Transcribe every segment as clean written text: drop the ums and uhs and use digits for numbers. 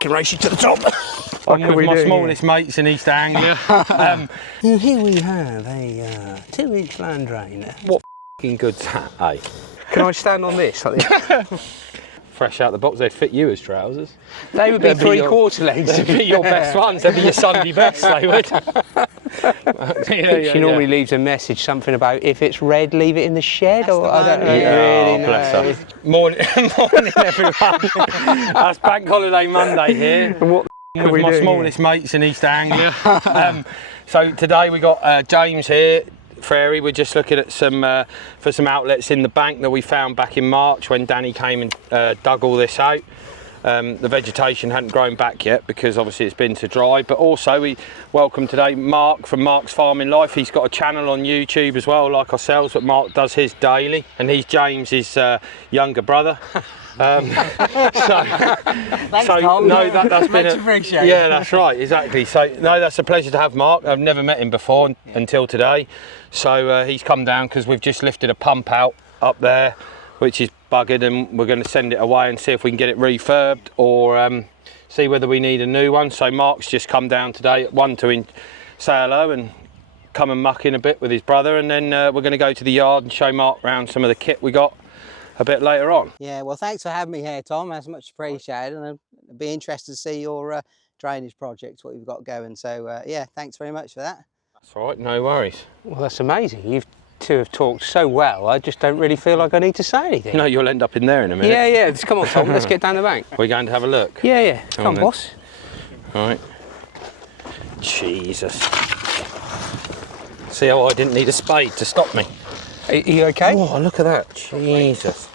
can race you to the top. I'm with my smallest mates in East Anglia. And here we have a 2-inch land drain. What f***ing good's that, eh? Can I stand on this? Fresh out the box, they'd fit you as trousers. They would be 3/4 lengths. They'd be your best ones, they'd be your Sunday best, they would. She normally leaves a message, something about if it's red, leave it in the shed, or I don't really know. Bless her. Morning everyone. That's Bank Holiday Monday here. And what with my smallest mates in East Anglia. So today we got James here, Frary. We're just looking at for some outlets in the bank that we found back in March when Danny came and dug all this out. The vegetation hadn't grown back yet because obviously it's been too dry, but also we welcome today Mark from Mark's Farming Life. He's got a channel on YouTube as well, like ourselves, but Mark does his daily, and he's James's younger brother. Thanks, Tom. No, that's been appreciated. Yeah, that's right, exactly. So no, that's a pleasure to have Mark. I've never met him before until today. So he's come down because we've just lifted a pump out up there, which is buggered, and we're going to send it away and see if we can get it refurbed or see whether we need a new one. So Mark's just come down today at 1 to say hello and come and muck in a bit with his brother, and then we're going to go to the yard and show Mark around some of the kit we got a bit later on. Yeah, well, thanks for having me here, Tom. That's much appreciated, and I'd be interested to see your drainage projects, what you've got going. So yeah, thanks very much for that. That's all right, no worries. Well, that's amazing. You two have talked so well, I just don't really feel like I need to say anything. No, you'll end up in there in a minute. Yeah, just come on, Tom, let's get down the bank. We're going to have a look. Yeah. Come on, boss. All right. Jesus. See how I didn't need a spade to stop me? Are you okay? Oh, look at that. Jesus.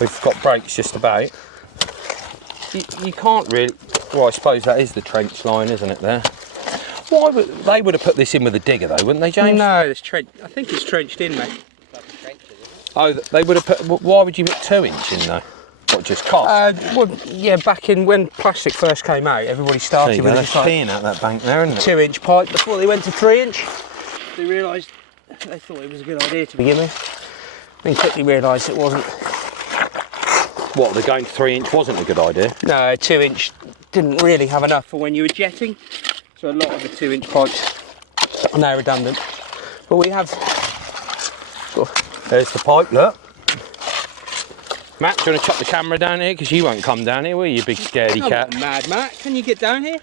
We've got brakes just about. You can't really... Well, I suppose that is the trench line, isn't it, there? Why would... They would have put this in with a digger, though, wouldn't they, James? No, it's I think it's trenched in, mate. Oh, they would have put... Why would you put 2-inch in, though? What, just cost? Well, yeah, back in when plastic first came out, everybody started with just like peeing out that bank there, isn't it? 2-inch pipe before they went to 3-inch. They realised, they thought it was a good idea to begin with. Then quickly realised it wasn't. What, the going to 3-inch wasn't a good idea? No, 2-inch didn't really have enough for when you were jetting. So a lot of the 2-inch pipes are now redundant. But we have... There's the pipe, look. Matt, do you want to chuck the camera down here? Because you won't come down here, will you, big scaredy cat? Mad, Matt. Can you get down here?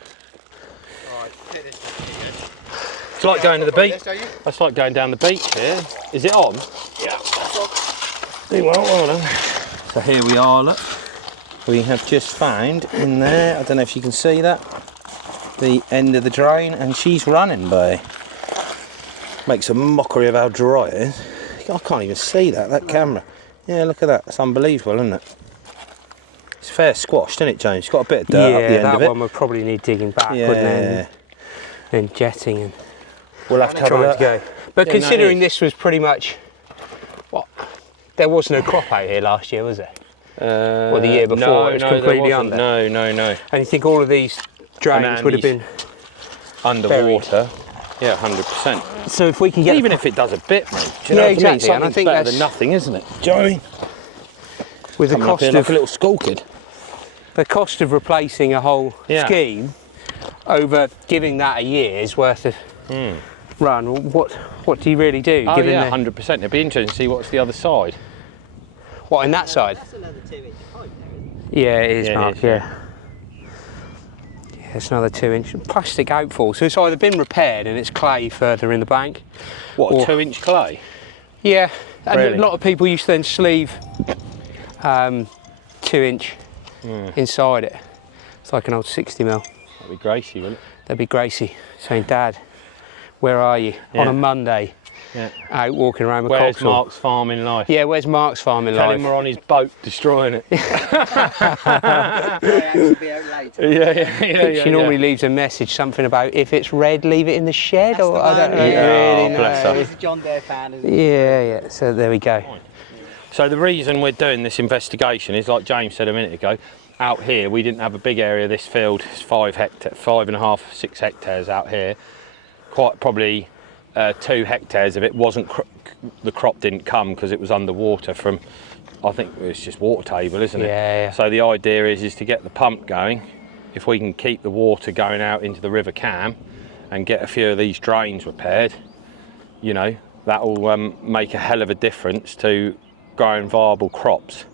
It's like going to the beach. That's like going down the beach here. Is it on? Yeah. Well done. So here we are, look. We have just found in there, I don't know if you can see that, the end of the drain, and she's running, boy. Makes a mockery of how dry it is. I can't even see that camera. Yeah, look at that. It's unbelievable, isn't it? It's fair squashed, isn't it, James? It's got a bit of dirt up the end of it. Yeah, that one would probably need digging back, wouldn't it? And jetting and... We'll have to have a look. Go. But yeah, considering this was pretty much... What? There was no crop out here last year, was there? Or the year before, it was completely under? No. And you think all of these drains would have been... underwater? Buried. Yeah, 100%. So if we can get... Even if it does a bit, mate. Do you know exactly. And I think better than nothing, isn't it? Do you know what I mean? With the cost of... like a little school kid. The cost of replacing a whole scheme over giving that a year's worth of run, what do you really do? Oh yeah, 100%. It'd be interesting to see what's the other side. What, in that side? That's another 2-inch pipe there, isn't it? Yeah, it is, Mark, yeah. It's another 2-inch plastic outfall, so it's either been repaired and it's clay further in the bank. What, a 2-inch clay? Yeah, and really? A lot of people used to then sleeve 2-inch inside it. It's like an old 60mm. That'd be Gracie, wouldn't it? That'd be Gracie saying, Dad, where are you? On a Monday, out walking around with Where's Coxalls. Mark's Farming Life? Yeah, where's Mark's Farming Tell Life? him we're on his boat destroying it. Actually be out later. Yeah. She normally leaves a message, something about if it's red, leave it in the shed, That's or I don't man, really know. Bless her. He's a John Deere fan, isn't he? Yeah, so there we go. So the reason we're doing this investigation is, like James said a minute ago, out here we didn't have a big area. This field is 5.5, 6 hectares out here. Quite probably 2 hectares of it wasn't, the crop didn't come because it was underwater from, I think it's just water table, isn't it? Yeah. So the idea is to get the pump going if we can keep the water going out into the River Cam and get a few of these drains repaired, you know, that will make a hell of a difference to growing viable crops.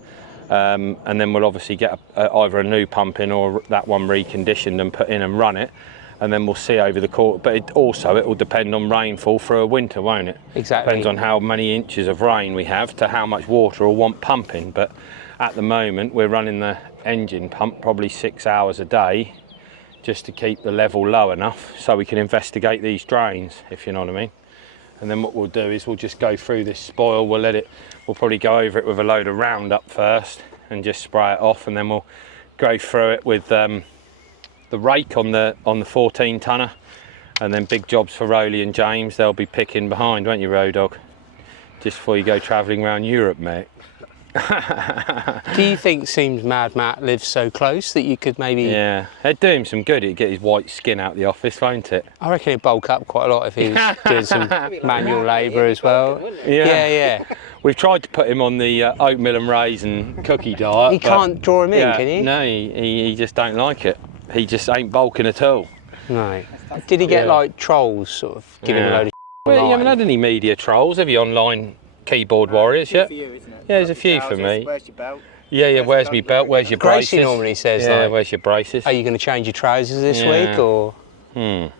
And then we'll obviously get either a new pump in or that one reconditioned and put in and run it, and then we'll see over the course. But it will depend on rainfall for a winter, won't it? Exactly. Depends on how many inches of rain we have to how much water we'll want pumping. But at the moment we're running the engine pump probably 6 hours a day just to keep the level low enough so we can investigate these drains, if you know what I mean. And then what we'll do is we'll just go through this spoil, we'll probably go over it with a load of Roundup first and just spray it off, and then we'll go through it with the rake on the 14 tonner, and then big jobs for Rowley and James, they'll be picking behind, won't you, Road Dog? Just before you go travelling around Europe, mate. Do you think seems Mad Matt lives so close that you could maybe... Yeah, it'd do him some good. It'd get his white skin out the office, won't it? I reckon he'd bulk up quite a lot if he was doing some manual labour as well. Yeah. We've tried to put him on the oatmeal and raisin cookie diet. You can't draw him in, can you? No, he just don't like it. He just ain't bulking at all. No. Did he get like trolls sort of giving a load of Well, you haven't had any media trolls, have you, online keyboard warriors yet? For you, isn't it? Yeah, there's a few for me. Where's your belt? Yeah, where's my belt? Where's your braces? Gracie normally says like, where's your braces? are you going to change your trousers this week or? Well,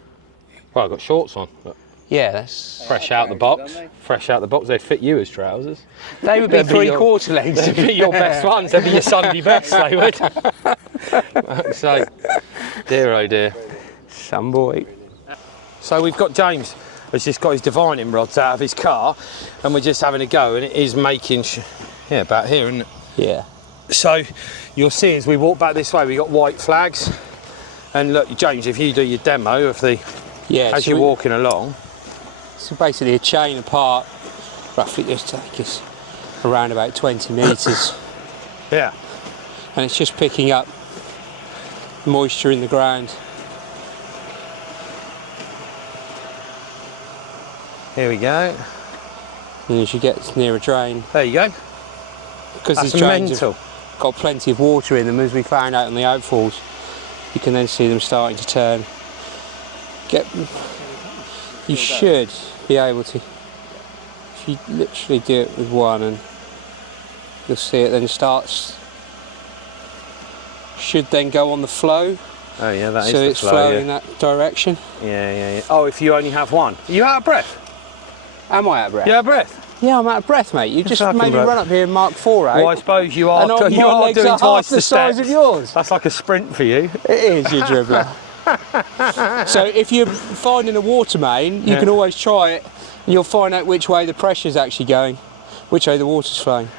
I've got shorts on. But Yeah, that's... fresh out the box. Fresh out the box. They fit you as trousers. They would be three-quarter lengths. They'd be your best ones. They'd be your Sunday best, they would. So, dear oh dear. Some boy. So we've got James has just got his divining rods out of his car, and we're just having a go, and it is making yeah, about here, isn't it? Yeah. So you'll see as we walk back this way, we got white flags, and look, James, if you do your demo of the as you're walking along. So basically a chain apart, roughly just take us around about 20 metres. Yeah. And it's just picking up moisture in the ground. Here we go. And as you get near a drain, There you go. because That's these drains mental. have got plenty of water in them, as we found out in the outfalls, you can then see them starting to turn. You should be able to, if you literally do it with one, and you'll see it then starts, should then go on the flow. Oh yeah, that is So the it's flow, flowing yeah. that direction. Yeah. Oh, if you only have one. Are you out of breath? Am I out of breath? You out of breath? Yeah, I'm out of breath, mate. You just fucking made me breath. run up here and Mark Frary. Well, I suppose you are. and my You are legs doing are twice half the size steps. of yours. That's like a sprint for you. It is, you dribbler. So if you're finding a water main, you can always try it, and you'll find out which way the pressure's actually going, which way the water's flowing.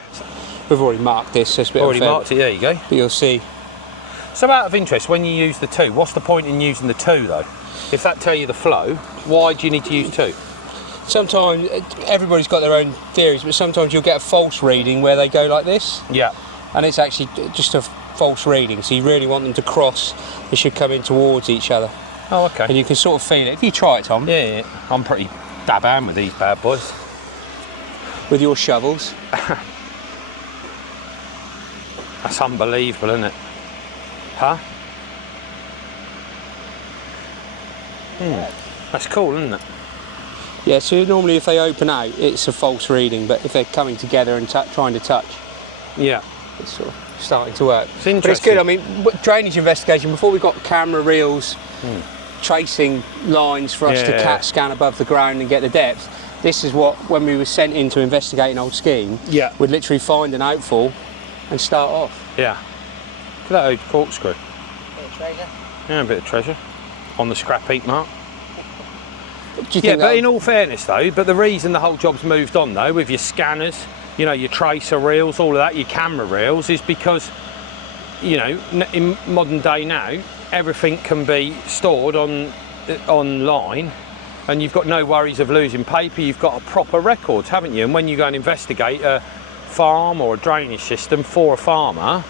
We've already marked this, so it's a bit Already unfair, marked it. There you go. but you'll see. So, out of interest, when you use the two, what's the point in using the two though? If that tell you the flow, why do you need to use two? Sometimes, everybody's got their own theories, but sometimes you'll get a false reading where they go like this, Yeah. and it's actually just a false reading, so you really want them to cross. They should come in towards each other, Oh, okay. and you can sort of feel it. If you try it, Tom, Yeah. I'm pretty dab-am with these bad boys. with your shovels. That's unbelievable, isn't it? Huh? That's cool, isn't it? Yeah, so normally if they open out, it's a false reading, but if they're coming together and trying to touch, Yeah. it's sort of starting to work. It's But it's interesting. good. I mean, drainage investigation, before we got camera reels tracing lines for us to Yeah. CAT scan above the ground and get the depth, this is what, when we were sent in to investigate an old scheme, Yeah. we'd literally find an outfall and start off. Yeah. Look at that old corkscrew. Yeah, a bit of treasure. On the scrap heap, Mark. Do you Yeah, think but that- in all fairness though, but the reason the whole job's moved on though, with your scanners, you know, your tracer reels, all of that, your camera reels, is because, you know, in modern day now, everything can be stored online, and you've got no worries of losing paper. You've got a proper records, haven't you? And when you go and investigate a farm or a drainage system for a farmer,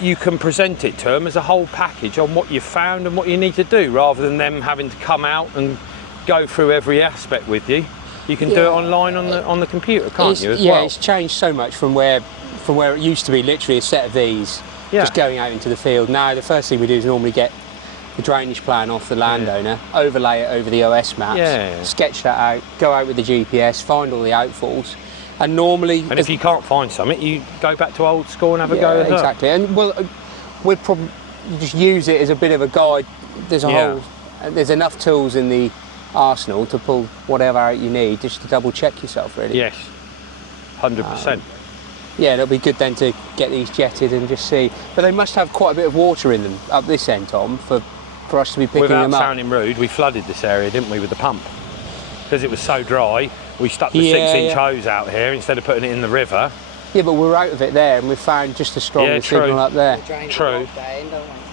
you can present it to them as a whole package on what you've found and what you need to do, rather than them having to come out and go through every aspect with you. You can do it online on the computer, can't you? As yeah, well? it's changed so much from where it used to be literally a set of these, just going out into the field. Now the first thing we do is normally get the drainage plan off the landowner, overlay it over the OS maps, sketch that out, go out with the GPS, find all the outfalls, and normally... And if you can't find something, you go back to old school and have a go as well. Exactly, and well, we'd probably just use it as a bit of a guide. There's there's enough tools in the arsenal to pull whatever out you need, just to double check yourself, really. Yes, 100%. Yeah, it'll be good then to get these jetted and just see. But they must have quite a bit of water in them up this end, Tom, for us to be picking them up. Without sounding rude, we flooded this area, didn't we, with the pump? Because it was so dry, we stuck the 6-inch hose out here instead of putting it in the river. Yeah, but we're out of it there, and we found just a stronger signal up there. True.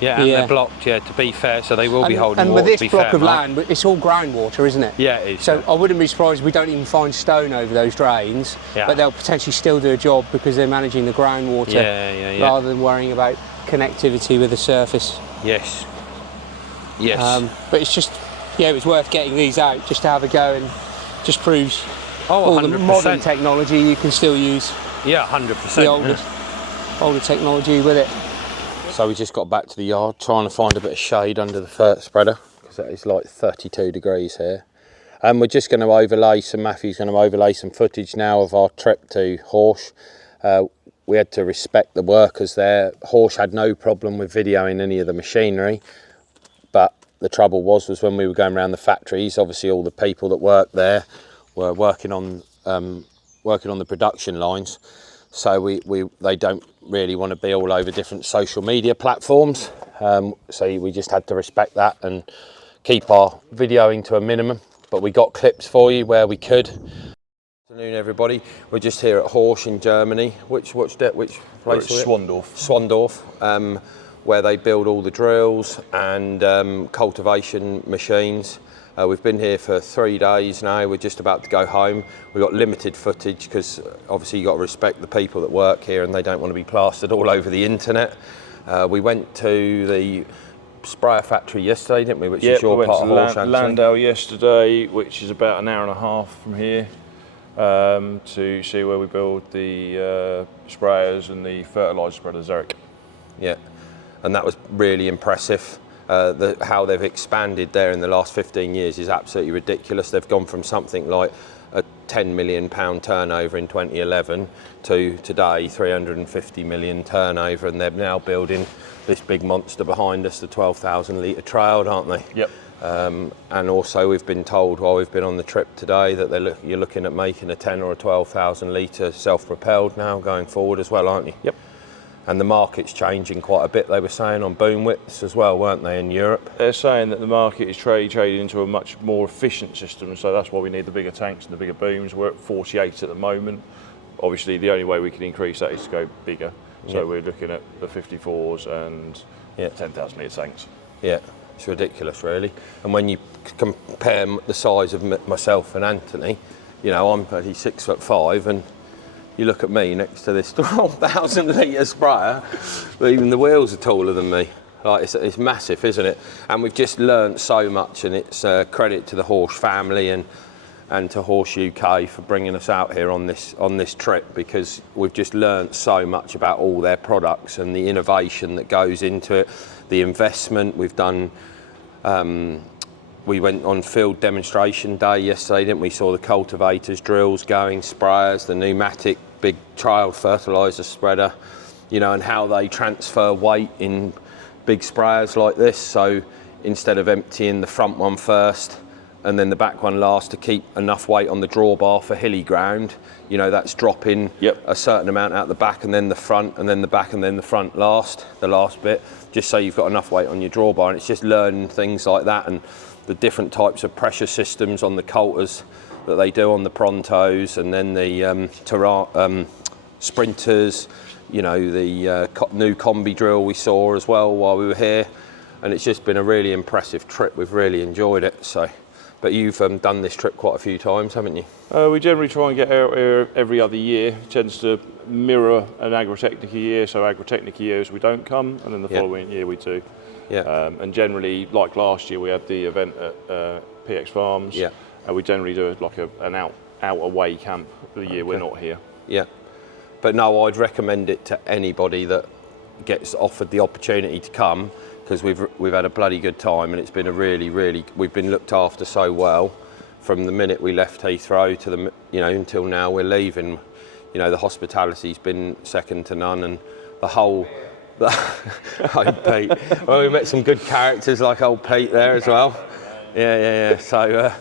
Yeah, and they're blocked, to be fair, so they will be holding water. And with this block of land, it's all groundwater, isn't it? Yeah, it is. So I wouldn't be surprised if we don't even find stone over those drains, but they'll potentially still do a job because they're managing the groundwater rather than worrying about connectivity with the surface. Yes. Yes. But it's just, it was worth getting these out just to have a go, and just proves all 100%. the modern technology you can still use. Yeah, 100%. The older technology with it. So we just got back to the yard trying to find a bit of shade under the fert spreader, because it is like 32 degrees here. And we're just going to overlay Matthew's going to overlay some footage now of our trip to Horsch. We had to respect the workers there. Horsch had no problem with videoing any of the machinery, but the trouble was when we were going around the factories, obviously all the people that worked there were working on the production lines. So they don't really want to be all over different social media platforms. So we just had to respect that and keep our videoing to a minimum. But we got clips for you where we could. Good afternoon, everybody. We're just here at Horsch in Germany. Which place was it? Swandorf, where they build all the drills and cultivation machines. We've been here for 3 days now. We're just about to go home. We've got limited footage because obviously you've got to respect the people that work here and they don't want to be plastered all over the internet. We went to the sprayer factory yesterday, didn't we? Which is your part of Horsch, Anthony? Landau yesterday, which is about an hour and a half from here, to see where we build the sprayers and the fertiliser spreader, Zerich. Yeah, and that was really impressive. How they've expanded there in the last 15 years is absolutely ridiculous. They've gone from something like a £10 million turnover in 2011 to today 350 million turnover, and they're now building this big monster behind us, the 12,000 litre trail, aren't they? Yep. And also we've been told while we've been on the trip today that you're looking at making a 10 or a 12,000 litre self-propelled now going forward as well, aren't you? Yep. And the market's changing quite a bit, they were saying, on boom widths as well, weren't they, in Europe? They're saying that the market is trading into a much more efficient system, so that's why we need the bigger tanks and the bigger booms. We're at 48 at the moment. Obviously, the only way we can increase that is to go bigger. So we're looking at the 54s and 10,000 litre tanks. Yeah, it's ridiculous, really. And when you compare the size of myself and Anthony, you know, I'm only 6'5", and you look at me next to this 12,000 litre sprayer, but even the wheels are taller than me. Like it's massive, isn't it? And we've just learnt so much, and it's credit to the Horsch family and to Horsch UK for bringing us out here on this trip, because we've just learnt so much about all their products and the innovation that goes into it, the investment. We've done. We went on field demonstration day yesterday, didn't we? Saw the cultivators, drills going, sprayers, the pneumatic big child fertiliser spreader, you know, and how they transfer weight in big sprayers like this. So instead of emptying the front one first and then the back one last to keep enough weight on the drawbar for hilly ground, you know, that's dropping a certain amount out the back and then the front and then the back and then the front last, the last bit, just so you've got enough weight on your drawbar. And it's just learning things like that, and the different types of pressure systems on the coulters that they do on the Prontos, and then the sprinters, you know, the new combi drill we saw as well while we were here. And it's just been a really impressive trip. We've really enjoyed it. So, but you've done this trip quite a few times, haven't you? We generally try and get out here every other year. It tends to mirror an Agrotechnica year, so Agrotechnica years we don't come, and then the following year we do. Yeah. And generally, like last year, we had the event at PX Farms. Yeah. We generally do like an out away camp the year we're not here. Yeah. But no, I'd recommend it to anybody that gets offered the opportunity to come, because we've had a bloody good time, and it's been a really we've been looked after so well from the minute we left Heathrow to the until now we're leaving. The hospitality's been second to none, and the whole old Pete. Well, we met some good characters like old Pete there as well. Yeah. So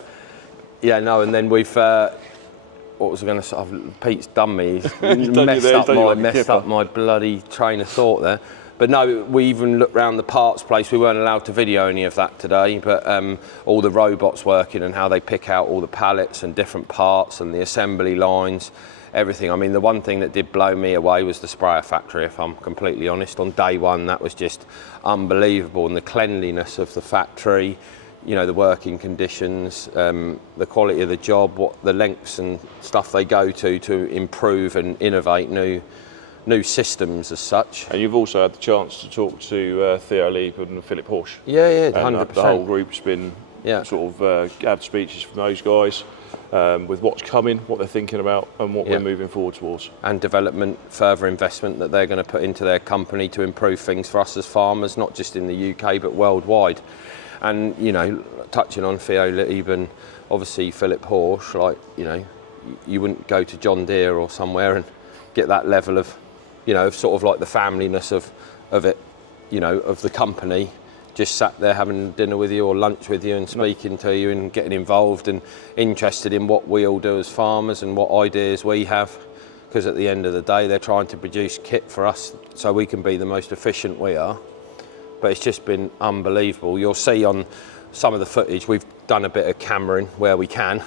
and then we've what was I going to say? Pete's done me. He's messed up my bloody train of thought there. But no, we even looked round the parts place. We weren't allowed to video any of that today, but all the robots working and how they pick out all the pallets and different parts and the assembly lines, everything. I mean, the one thing that did blow me away was the sprayer factory, if I'm completely honest. On day one, that was just unbelievable. And the cleanliness of the factory, the working conditions, the quality of the job, what the lengths and stuff they go to improve and innovate new systems as such. And you've also had the chance to talk to Theo Lieb and Philip Horsch. Yeah, 100%. The whole group's been sort of had speeches from those guys with what's coming, what they're thinking about, and what we're moving forward towards. And development, further investment that they're going to put into their company to improve things for us as farmers, not just in the UK but worldwide. And touching on Theo Lieb and obviously Philip Horsch, you wouldn't go to John Deere or somewhere and get that level of sort of like the familyness of it, of the company, just sat there having dinner with you or lunch with you and speaking to you and getting involved and interested in what we all do as farmers and what ideas we have, because at the end of the day they're trying to produce kit for us so we can be the most efficient we are. But it's just been unbelievable. You'll see on some of the footage we've done a bit of cameraing where we can,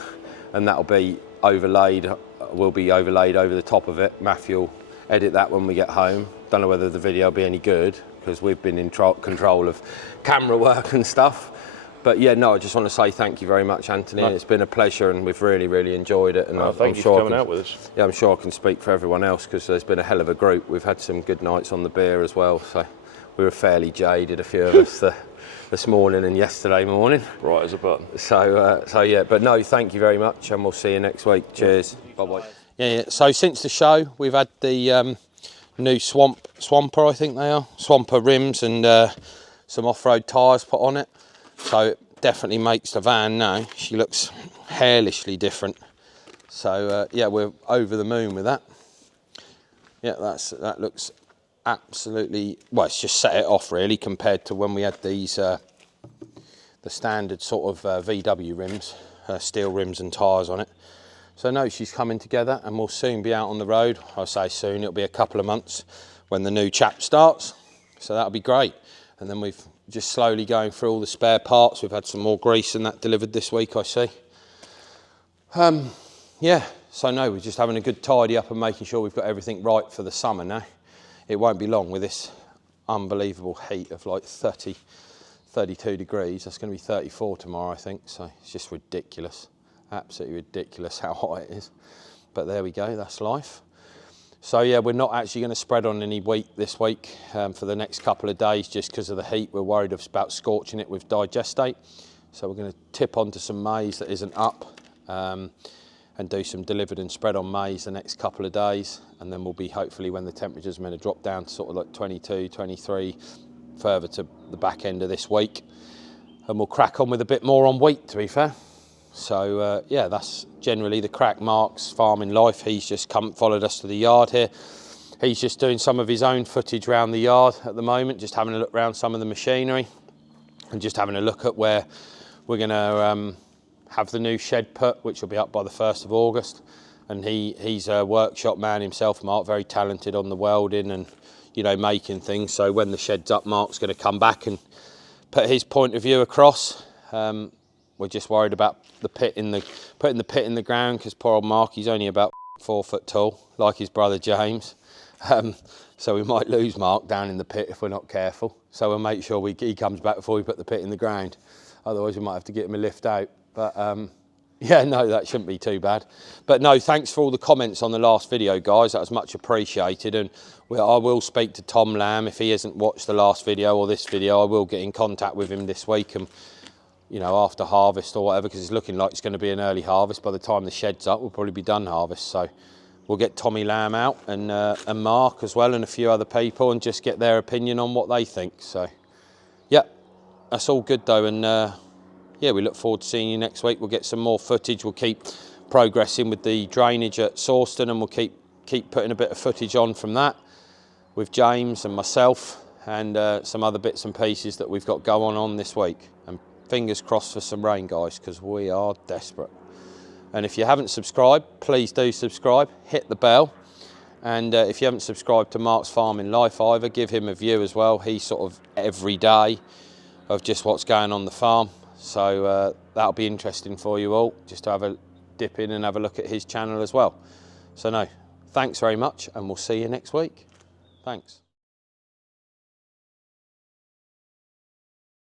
and that'll be overlaid, will be overlaid over the top of it. Matthew will edit that when we get home. Don't know whether the video will be any good, because we've been in control of camera work and stuff. But I just want to say thank you very much, Anthony. It's been a pleasure, and we've really enjoyed it. And thank you for coming out with us. Yeah, I'm sure I can speak for everyone else, because there's been a hell of a group. We've had some good nights on the beer as well, so we were fairly jaded, a few of us, this morning and yesterday morning. Right as a button. But no, thank you very much, and we'll see you next week. Cheers. Bye-bye. Yeah, so since the show, we've had the new Swamper, I think they are, Swamper rims and some off-road tyres put on it. So it definitely makes the van now. She looks hairlessly different. So we're over the moon with that. Yeah, that looks absolutely, well, it's just set it off really compared to when we had these the standard sort of VW rims, steel rims and tyres on it. So no, she's coming together, and we'll soon be out on the road. I say soon, it'll be a couple of months when the new chap starts, so that'll be great. And then we've just slowly going through all the spare parts. We've had some more grease and that delivered this week, I see. So no, we're just having a good tidy up and making sure we've got everything right for the summer now. It won't be long with this unbelievable heat of like 30, 32 degrees. That's going to be 34 tomorrow, I think. So it's just ridiculous, absolutely ridiculous how hot it is. But there we go, that's life. So yeah, we're not actually going to spread on any wheat this week for the next couple of days, just because of the heat. We're worried about scorching it with digestate. So we're going to tip onto some maize that isn't up and do some delivered and spread on maize the next couple of days. And then we'll be, hopefully, when the temperature's meant to drop down to sort of like 22, 23, further to the back end of this week. And we'll crack on with a bit more on wheat, to be fair. So yeah, that's generally the crack. Mark's farming life. He's just followed us to the yard here. He's just doing some of his own footage around the yard at the moment, just having a look around some of the machinery and just having a look at where we're going to have the new shed put, which will be up by the 1st of August. And he's a workshop man himself, Mark, very talented on the welding and, you know, making things. So when the shed's up, Mark's going to come back and put his point of view across. We're just worried about the putting the pit in the ground, because poor old Mark, he's only about 4 foot tall, like his brother James. So we might lose Mark down in the pit if we're not careful. So we'll make sure he comes back before we put the pit in the ground. Otherwise we might have to get him a lift out. But yeah, no, that shouldn't be too bad. But no, thanks for all the comments on the last video, guys. That was much appreciated. And I will speak to Tom Lamb. If he hasn't watched the last video or this video, I will get in contact with him this week, and you know, after harvest or whatever, because it's looking like it's going to be an early harvest. By the time the shed's up, we'll probably be done harvest. So we'll get Tommy Lamb out and Mark as well, and a few other people, and just get their opinion on what they think. So yeah, that's all good though, and yeah, we look forward to seeing you next week. We'll get some more footage. We'll keep progressing with the drainage at Sawston, and we'll keep putting a bit of footage on from that with James and myself, and some other bits and pieces that we've got going on this week. And fingers crossed for some rain, guys, because we are desperate. And if you haven't subscribed, please do subscribe, hit the bell. And if you haven't subscribed to Mark's Farming Life either, give him a view as well. He's sort of every day of just what's going on the farm. So that'll be interesting for you all, just to have a dip in and have a look at his channel as well. So no, thanks very much, and we'll see you next week. Thanks.